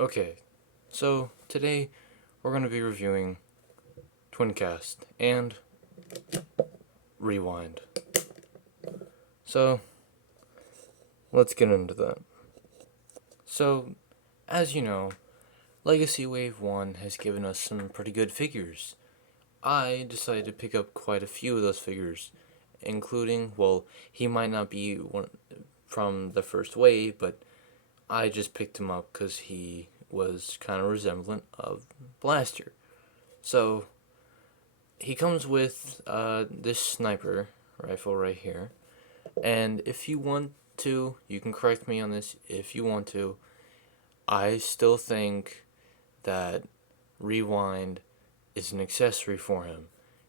Okay, so today we're going to be reviewing TwinCast and Rewind. So, let's get into that. So, as you know, Legacy Wave 1 has given us some pretty good figures. I decided to pick up quite a few of those figures, including, well, he might not be one from the first wave, but I just picked him up because he was kind of resemblant of Blaster. So, he comes with this sniper rifle right here. And if you want to, you can correct me on this if you want to. I still think that Rewind is an accessory for him.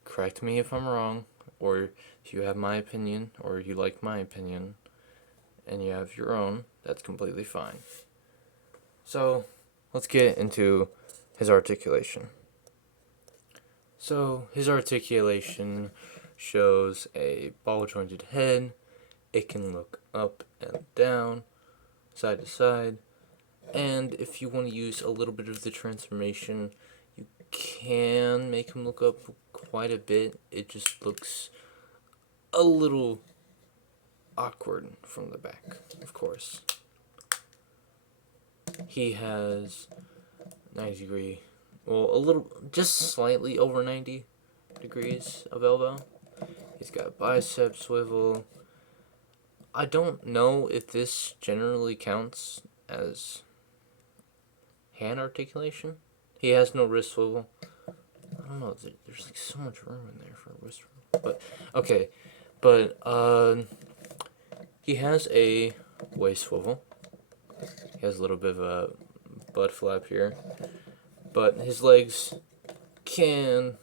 Correct me if I'm wrong, or if you have my opinion, or you like my opinion, and you have your own, that's completely fine. So, let's get into his articulation. So, his articulation shows a ball-jointed head. It can look up and down, side to side, and if you want to use a little bit of the transformation, you can make him look up quite a bit. It just looks a little awkward from the back, of course. He has 90-degree, well, a little, just slightly over 90 degrees of elbow. He's got a bicep swivel. I don't know if this generally counts as hand articulation. He has no wrist swivel. I don't know. There's like so much room in there for a wrist swivel. But okay, but he has a waist swivel. He has a little bit of a butt flap here, but his legs can.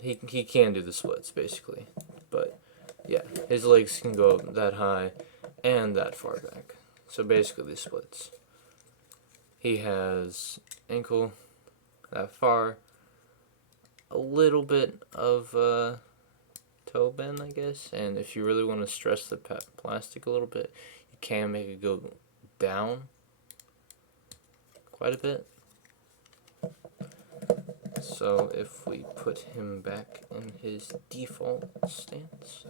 He can do the splits basically, but yeah, his legs can go up that high and that far back. So basically, the splits. He has ankle that far, a little bit of toe bend, I guess. And if you really want to stress the plastic a little bit, you can make it go down quite a bit. So if we put him back in his default stance,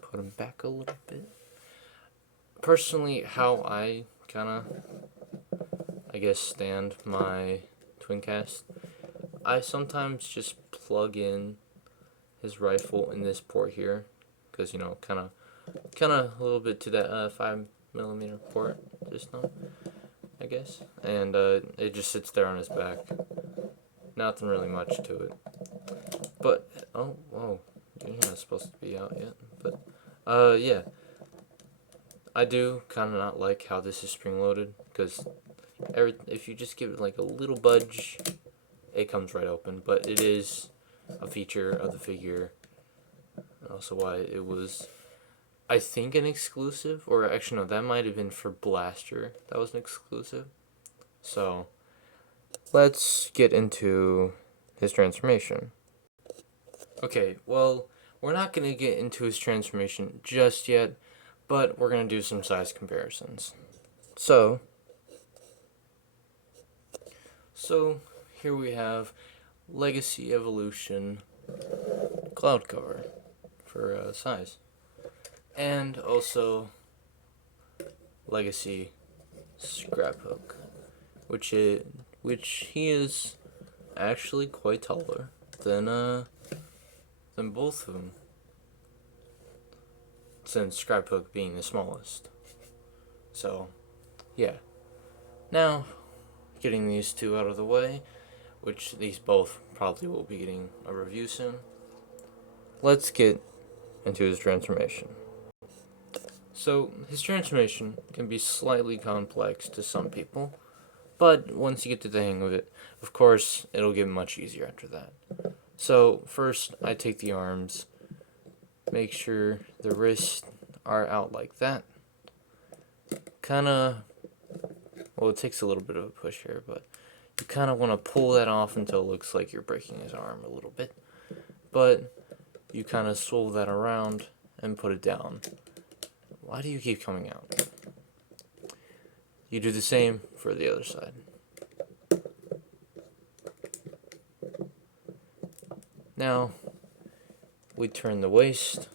put him back a little bit. Personally, how I kind of, stand my TwinCast, I sometimes just plug in his rifle in this port here, because, kind of a little bit to that 5mm port, just now, I guess. And it just sits there on his back. Nothing really much to it. But, oh, whoa, you're not supposed to be out yet. But, yeah. I do kind of not like how this is spring-loaded, because if you just give it like a little budge, it comes right open. But it is a feature of the figure, and also why it was, I think, an exclusive, or actually no, that might have been for Blaster. That was an exclusive. So, let's get into his transformation. Okay, well, we're not going to get into his transformation just yet, but we're going to do some size comparisons. So here we have Legacy Evolution Cloud Cover for size. And also Legacy Scraphook, which he is actually quite taller than both of them, since Scraphook being the smallest. So, yeah. Now, getting these two out of the way, which these both probably will be getting a review soon, let's get into his transformation. So, his transformation can be slightly complex to some people, but once you get to the hang of it, of course, it'll get much easier after that. So, first, I take the arms, make sure the wrists are out like that. Well, it takes a little bit of a push here, but you kind of want to pull that off until it looks like you're breaking his arm a little bit. But you kind of swivel that around and put it down. Why do you keep coming out? You do the same for the other side. Now, we turn the waist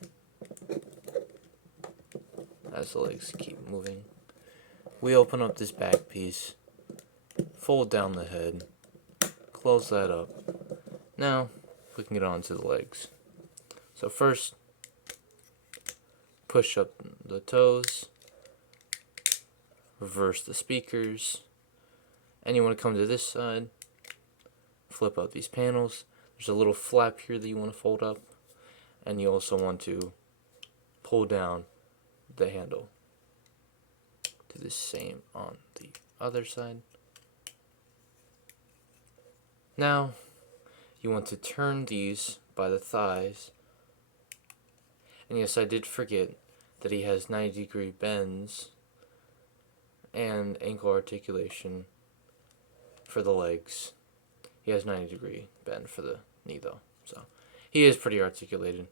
as the legs keep moving. We open up this back piece, fold down the head, close that up. Now, we can get on to the legs. So first, push up the toes, reverse the speakers, and you want to come to this side, flip out these panels. There's a little flap here that you want to fold up, and you also want to pull down the handle. Do the same on the other side. Now, you want to turn these by the thighs. And yes, I did forget that he has 90-degree bends and ankle articulation for the legs. He has 90-degree bend for the knee though, so he is pretty articulated.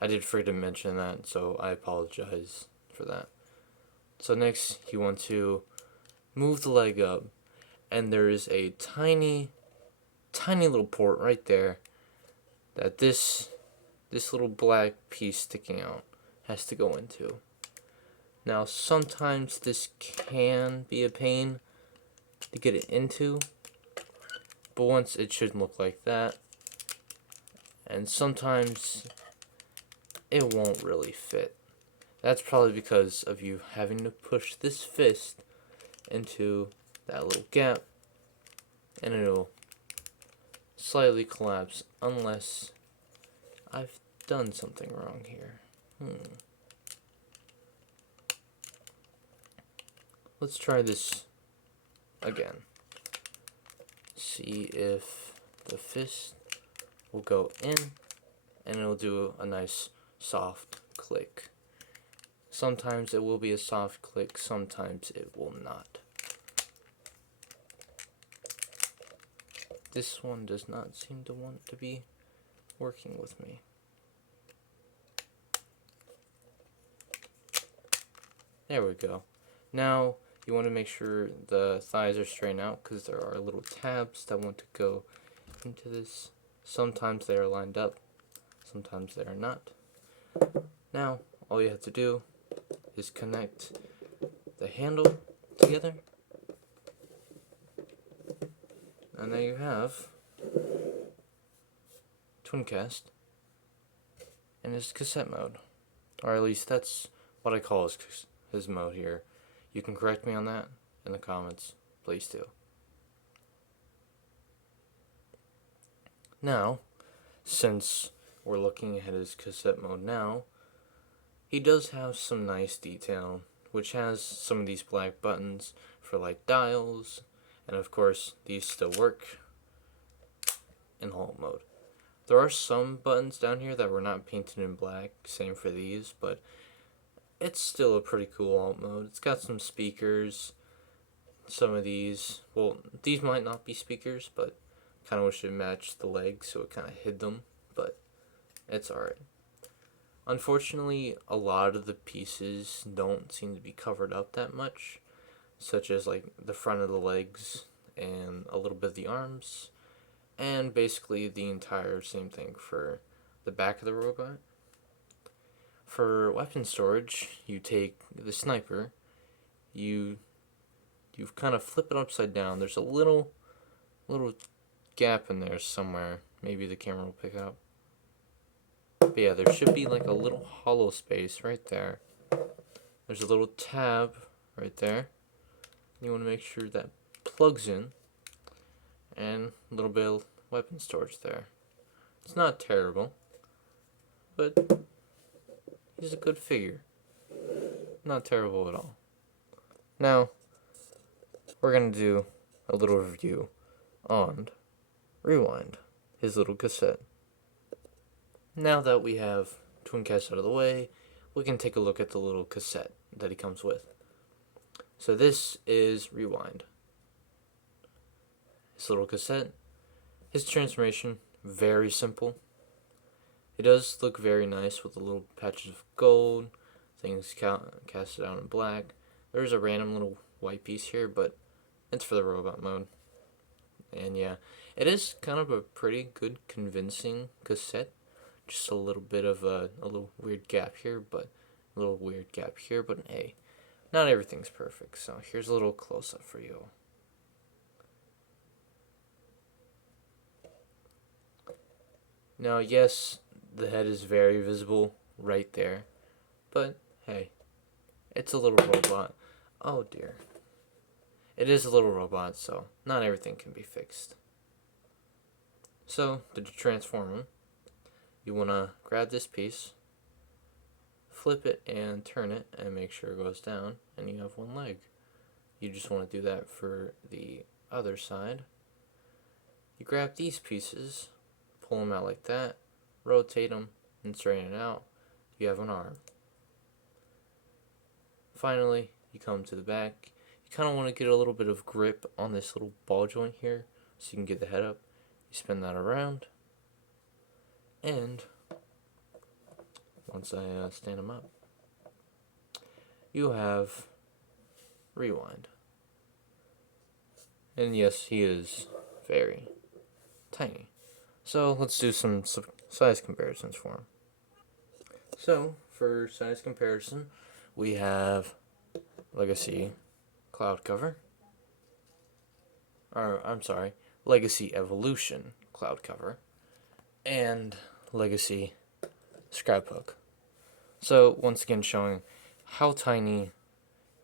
I did forget to mention that, so I apologize for that. So next, you want to move the leg up, and there is a tiny little port right there that this little black piece sticking out has to go into. Now, sometimes this can be a pain to get it into, but once it shouldn't look like that, and sometimes it won't really fit. That's probably because of you having to push this fist into that little gap, and it'll slightly collapse unless I've done something wrong here. Let's try this again. See if the fist will go in and it'll do a nice soft click. Sometimes it will be a soft click, sometimes it will not. This one does not seem to want to be working with me. There we go. Now you want to make sure the thighs are straightened out because there are little tabs that want to go into this. Sometimes they are lined up, sometimes they are not. Now all you have to do is connect the handle together, and there you have TwinCast in his cassette mode, or at least that's what I call his mode here. You can correct me on that in the comments, please do. Now, since we're looking at his cassette mode now, he does have some nice detail, which has some of these black buttons for like dials, and of course these still work in alt mode. There are some buttons down here that were not painted in black, same for these, but it's still a pretty cool alt mode. It's got some speakers. Some of these, well, these might not be speakers, but kind of wish it matched the legs, so it kind of hid them, but it's alright. Unfortunately, a lot of the pieces don't seem to be covered up that much, such as like the front of the legs and a little bit of the arms, and basically the entire same thing for the back of the robot. For weapon storage, you take the sniper, you kind of flip it upside down. There's a little gap in there somewhere. Maybe the camera will pick it up. But yeah, there should be like a little hollow space right there. There's a little tab right there. You want to make sure that plugs in, and a little bit of weapon storage there. It's not terrible, but he's a good figure. Not terrible at all. Now, we're going to do a little review on Rewind, his little cassette. Now that we have TwinCast out of the way, we can take a look at the little cassette that he comes with. So this is Rewind. His little cassette. His transformation, very simple. It does look very nice with the little patches of gold, things casted out in black. There's a random little white piece here, but it's for the robot mode. And yeah, it is kind of a pretty good convincing cassette. Just a little bit of a little weird gap here, but hey, not everything's perfect. So here's a little close up for you. Now, yes, the head is very visible right there, but hey, it's a little robot. Oh dear. It is a little robot, so not everything can be fixed. So, to transform him, you want to grab this piece, flip it and turn it, and make sure it goes down, and you have one leg. You just want to do that for the other side. You grab these pieces, pull them out like that, rotate them, and straighten it out. You have an arm. Finally, you come to the back. You kind of want to get a little bit of grip on this little ball joint here so you can get the head up. You spin that around, and once I stand him up, you have Rewind. And yes, he is very tiny. So let's do some size comparisons for him. So for size comparison, we have Legacy Cloud Cover. Legacy Evolution Cloud Cover. And Legacy Scraphook. So once again showing how tiny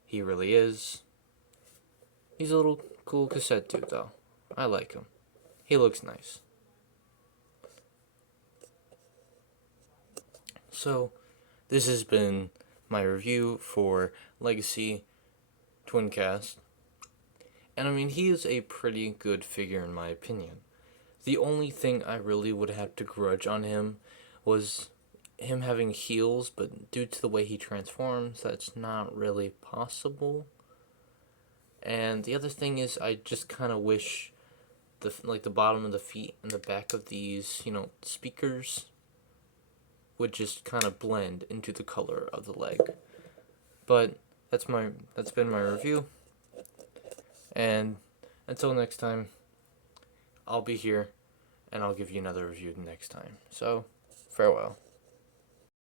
he really is. He's a little cool cassette dude though. I like him. He looks nice. So this has been my review for Legacy TwinCast. And I mean, he is a pretty good figure in my opinion. The only thing I really would have to grudge on him was him having heels, but due to the way he transforms, that's not really possible. And the other thing is, I just kind of wish the bottom of the feet and the back of these, speakers would just kind of blend into the color of the leg. But that's been my review. And until next time, I'll be here and I'll give you another review next time. So, farewell.